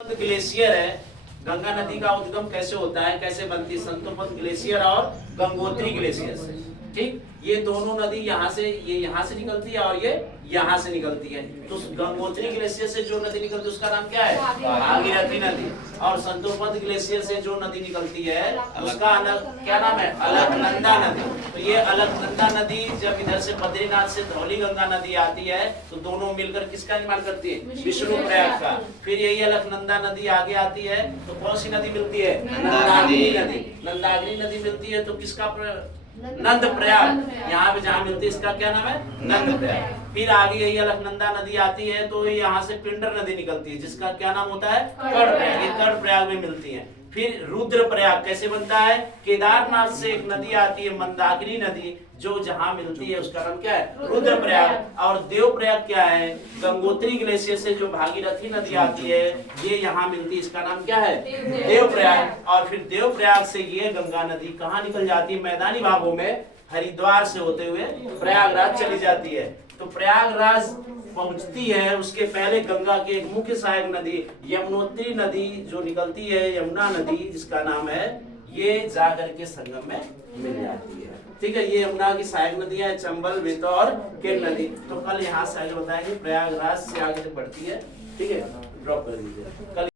Glacier है। गंगा नदी का उद्गम कैसे होता है, कैसे बनती है? संतोपद ग्लेशियर और गंगोत्री ग्लेशियर से। ठीक, ये दोनों नदी यहाँ से, ये यहाँ से निकलती है और ये यहाँ से निकलती है। तो गंगोत्री ग्लेशियर से जो नदी निकलती है उसका नाम क्या है? भागीरथी नदी। और संतोपद ग्लेशियर से जो नदी निकलती है उसका क्या नाम है? अलकनंदा नदी। तो ये अलकनंदा नदी जब इधर से बद्रीनाथ से धौली गंगा नदी आती है तो दोनों मिलकर किसका निर्माण करती है? विष्णुप्रयाग का। फिर यही अलकनंदा नदी आगे आती है तो कौन सी नदी मिलती है? नंदाग्नि नदी। नंदाग्नि नदी मिलती है तो किसका? नंद प्रयाग। यहाँ पे जहाँ मिलती है इसका क्या नाम है? नंद प्रयाग। फिर आगे यही अलकनंदा नदी आती है तो यहाँ से पिंडर नदी निकलती है जिसका क्या नाम होता है? कर्णप्रयाग। ये कर्णप्रयाग में मिलती है। फिर रुद्रप्रयाग कैसे बनता है? केदारनाथ से एक नदी आती है मंदाकिनी नदी, जो जहां मिलती है उसका नाम क्या है? रुद्रप्रयाग। और देवप्रयाग क्या है? गंगोत्री ग्लेशियर से जो भागीरथी नदी आती है ये यहाँ मिलती है, इसका नाम क्या है? देवप्रयाग। और फिर देवप्रयाग से ये गंगा नदी कहाँ निकल जाती है? मैदानी भागों में हरिद्वार से होते हुए प्रयागराज चली जाती है। तो प्रयागराज पहुंचती है उसके पहले गंगा की एक मुख्य सहायक नदी यमुनोत्री नदी जो निकलती है, यमुना नदी जिसका नाम है, ये जाकर के संगम में मिल जाती है। ठीक है, ये यमुना की सहायक नदियां है, चंबल, बेतवा और केन नदी। तो कल यहाँ से आगे बताएंगे प्रयागराज से आगे तक बढ़ती है। ठीक है, ड्रॉप कर दीजिए कल।